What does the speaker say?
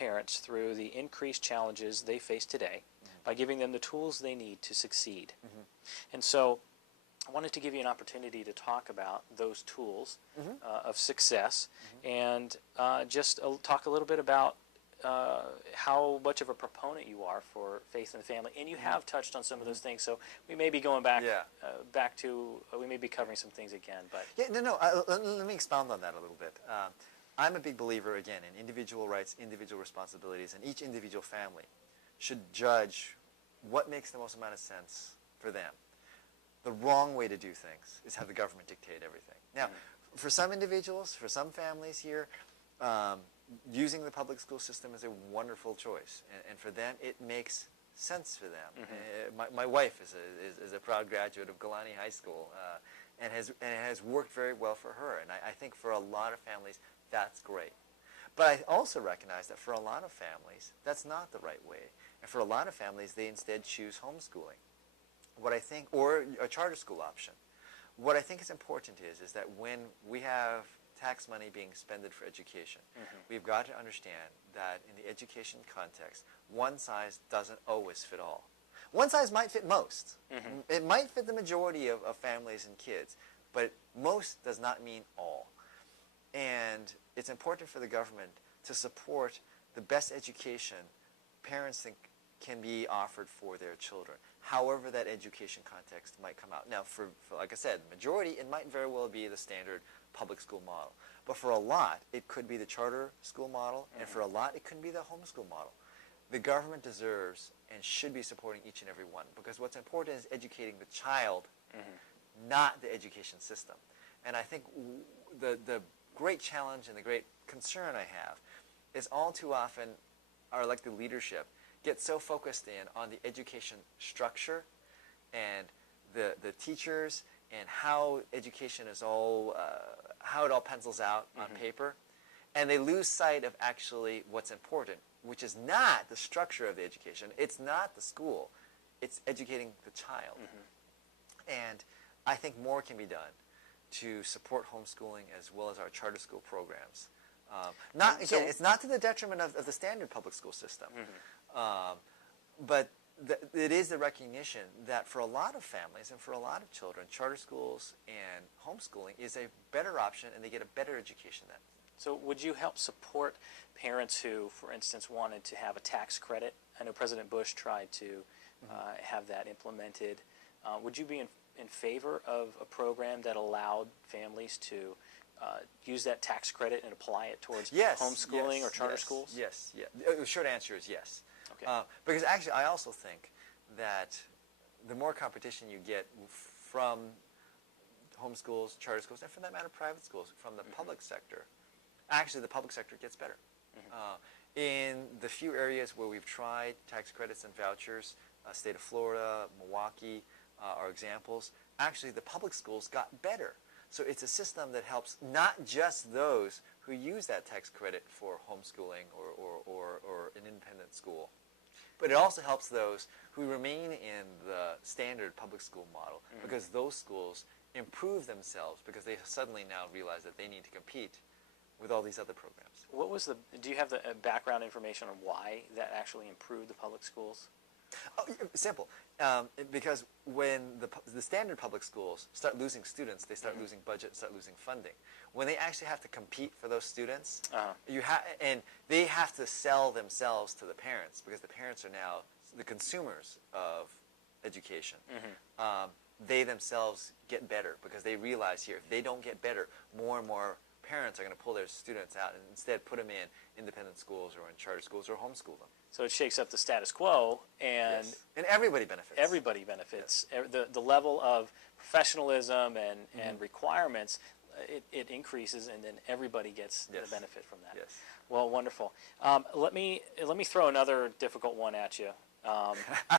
parents through the increased challenges they face today by giving them the tools they need to succeed. And so I wanted to give you an opportunity to talk about those tools of success and just talk a little bit about how much of a proponent you are for faith in the family. And you have touched on some of those things, so we may be going back back to, we may be covering some things again. But let me expound on that a little bit. I'm a big believer, again, in individual rights, individual responsibilities, and each individual family should judge what makes the most amount of sense for them. The wrong way to do things is have the government dictate everything. Now, for some individuals, for some families here, using the public school system is a wonderful choice, and for them it makes sense for them. My wife is a proud graduate of Galani High School, and has worked very well for her, and I think for a lot of families that's great. But I also recognize that for a lot of families that's not the right way, and for a lot of families they instead choose homeschooling. What I think, or a charter school option. What I think is important is that when we have tax money being spended for education, we've got to understand that in the education context, one size doesn't always fit all. One size might fit most. It might fit the majority of families and kids, but most does not mean all. And it's important for the government to support the best education parents think can be offered for their children, however that education context might come out. Now, for like I said, the majority, it might very well be the standard public school model. But for a lot, it could be the charter school model, and for a lot, it could be the homeschool model. The government deserves and should be supporting each and every one, because what's important is educating the child, not the education system. And I think the great challenge and the great concern I have is all too often our elected leadership gets so focused in on the education structure and the teachers and how education is all, how it all pencils out on paper, and they lose sight of actually what's important, which is not the structure of the education, it's not the school, it's educating the child. And I think more can be done to support homeschooling as well as our charter school programs. Again, it's not to the detriment of the standard public school system, but it is the recognition that for a lot of families and for a lot of children, charter schools and homeschooling is a better option, and they get a better education then. So would you help support parents who, for instance, wanted to have a tax credit? I know President Bush tried to have that implemented. Would you be in favor of a program that allowed families to use that tax credit and apply it towards homeschooling or charter schools? Yes. The short answer is yes. Okay. Because actually I also think that the more competition you get from homeschools, charter schools, and for that matter private schools, from the public sector, actually the public sector gets better. In the few areas where we've tried tax credits and vouchers, state of Florida, Milwaukee are examples, actually the public schools got better. So it's a system that helps not just those who use that tax credit for homeschooling or an independent school, but it also helps those who remain in the standard public school model, because those schools improve themselves because they suddenly now realize that they need to compete with all these other programs. What was do you have the background information on why that actually improved the public schools? Oh, simple. Because when the standard public schools start losing students, they start losing budget, start losing funding. When they actually have to compete for those students, and they have to sell themselves to the parents, because the parents are now the consumers of education. They themselves get better because they realize here, if they don't get better, more and more parents are going to pull their students out and instead put them in independent schools or in charter schools or homeschool them. So it shakes up the status quo, and and everybody benefits. Everybody benefits. The level of professionalism and requirements, it increases, and then everybody gets the benefit from that. Well, wonderful. Let me throw another difficult one at you.